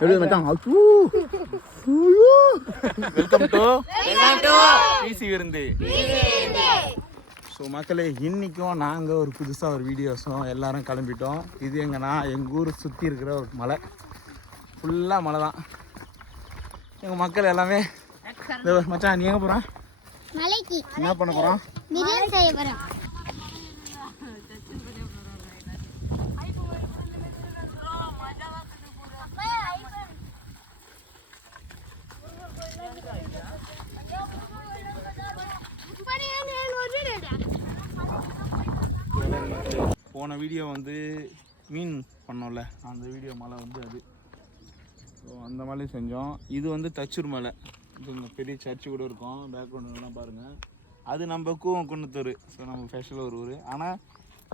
எப்படி மச்சான் welcome to PC விருந்து. ஸோ மக்களே, இன்றைக்கும் நாங்கள் ஒரு புதுசாக ஒரு வீடியோஸும் எல்லாரும் கிளம்பிட்டோம். இது எங்கன்னா எங்கள் ஊர் சுற்றி இருக்கிற ஒரு மலை, ஃபுல்லாக மலை தான். எங்கள் மக்கள் எல்லாமே மச்சான் நீ எங்கே போகிறான்? மலைக்கு என்ன பண்ண போகிறோம்? பிரியாணி செய்ய போகிறோம். போன வீடியோ வந்து மீன் பண்ணோம்ல, அந்த வீடியோ மலை வந்து அது. ஸோ அந்த மலையும் செஞ்சோம். இது வந்து தச்சூர் மலை. இது இந்த பெரிய சர்ச்சு கூட இருக்கும், பேக்ரவுண்டெலாம் பாருங்கள். அது நம்ம குன்னத்தூர். ஸோ நம்ம ஸ்பெஷல் ஒரு ஊர். ஆனால்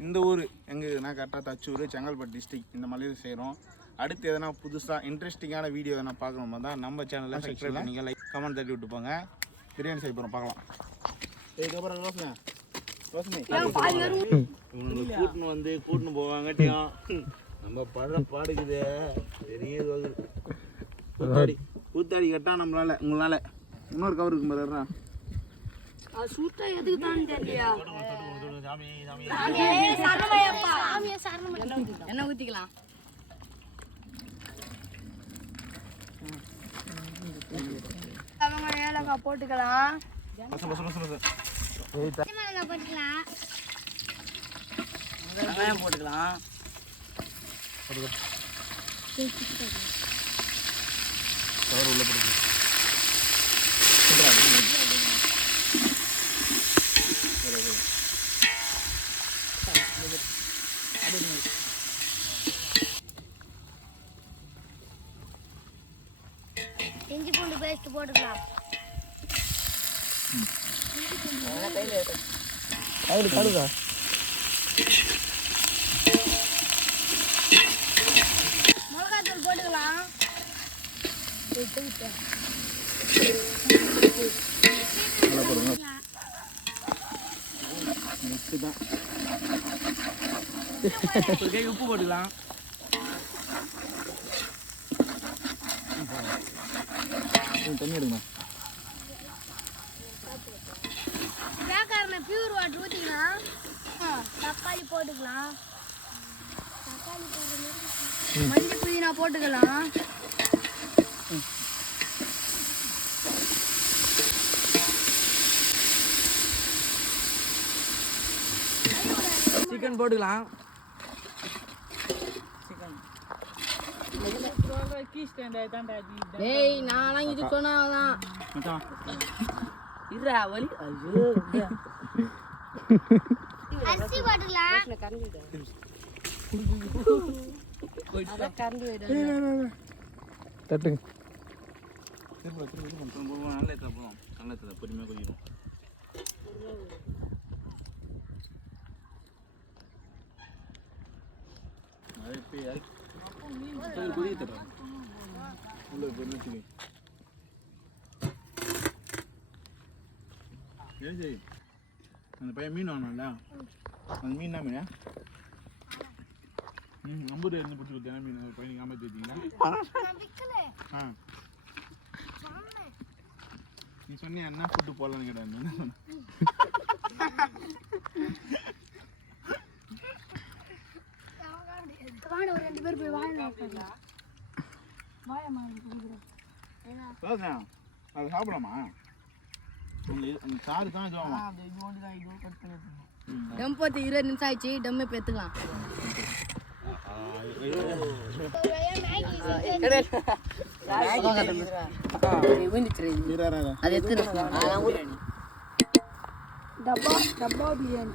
இந்த ஊர் எங்கன்னா கரெக்டாக தச்சூர், செங்கல்பட்டு டிஸ்ட்ரிக்ட். இந்த மலையில் செய்கிறோம். அடுத்து எதனா புதுசாக இன்ட்ரெஸ்டிங்கான வீடியோ எதனா பார்க்கணுமா தான் நம்ம சேனலில் சப்ஸ்கிரைப் பண்ணிங்க, லைக் கமெண்ட் தட்டி விட்டு போங்க. பிரியாணி செய்ய போகிறோம், பார்க்கலாம். இதுக்கப்புறம் யோசனை கூட்டுன்னு வந்து கூட்டுன்னு போவாங்கட்டியும் நம்ம படுற பாடுக்குது பெரிய கூத்தாடி கூத்தாடி கட்டா நம்மளால உங்களால இன்னொரு கவர் இருக்கும் பாருடா. என்ன ஊத்திக்கலாம்? ஏலக்காய் போட்டுக்கலாம். வெங்காயம் போட்டுக்கலாம். உள்ள போட்டு இஞ்சி பூண்டு பேஸ்ட் போட்டுக்கலாம். கடுதா மிளகாத்தூள் போட்டுக்கலாம். உப்பு போட்டுக்கலாம். தண்ணி எடுங்க. பியூர் வாட்டர் ஊற்றிக்கலாம். தக்காளி போட்டுக்கலாம். மல்லி புதினா போட்டுக்கலாம். சிக்கன் போட்டுக்கலாம். டேய் நான்லாம் இது சொன்னாதான் இருடா வலி. ஐயோ அரிசி போட்டுக்கலாம். தட்டுங்க. நல்ல போதும், நல்ல பொறுமையாக கொஞ்சம் அந்த பையன் மீன் வாங்கணும்ல, அந்த மீன் தான் மீன். நம்பர் இருந்து பிடிச்சி கொடுத்தேன் மீன். ஒரு பையனுக்கு காமாற்றி வச்சிங்கன்னா நீ சொன்னியா என்ன ஃபுட்டு போடலான்னு கேட்டேன். என்ன சொன்ன? அது சாப்பிடலாமா? அந்த சாறு தான் இதுவாமா? டம் போட்டு 20 நிமிஷம் ஆயிடுச்சு. டம்மை பெற்றுக்கலாம். அது எடுத்து டப்பா பிரியாணி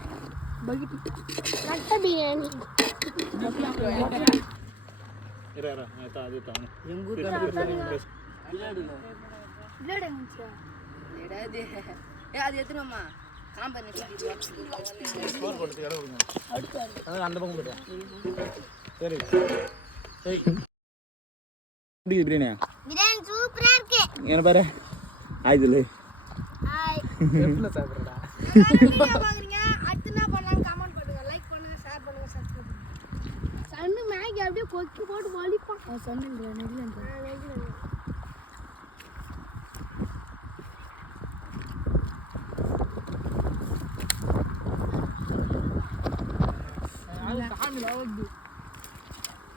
பிரியாணி அது எத்தனம்மா காம்பர் அந்த பக்கம் போட்டேன். சரி பிரியாணியா? பிரியாணி சூப்பரா இருக்கு. என்ன பாரு ஆயுதுல ஹாய் சாப்பிட்றா. அடுத்து என்ன பண்ணலாம் கமெண்ட் பண்ணுங்க, லைக் பண்ணுங்க, ஷேர் பண்ணுங்க, சப்ஸ்கிரைப் பண்ணுங்க. சன்னு நாய்க்கு அப்படியே கொக்கி போட்டு வலிப்பான். சொன்னேன் நெகிழன்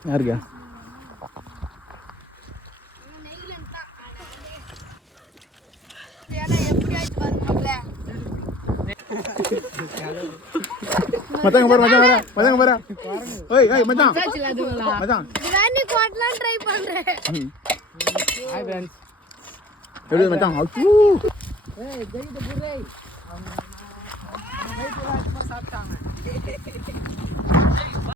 யாருக்கா எப்படி ஆயிடுச்சு பாருங்க மச்சாங்க பாரு மச்சாங்க பாரு ஓய் ஏய் மச்சான் மச்சான் வேணி கோட்டலாம் ட்ரை பண்றேன். ஹாய் ஃப்ரெண்ட்ஸ் எப்படி மச்சான் அச்சூ ஏய் ஜெயித புரே அவங்க நைட் சாப்பிட்டாங்க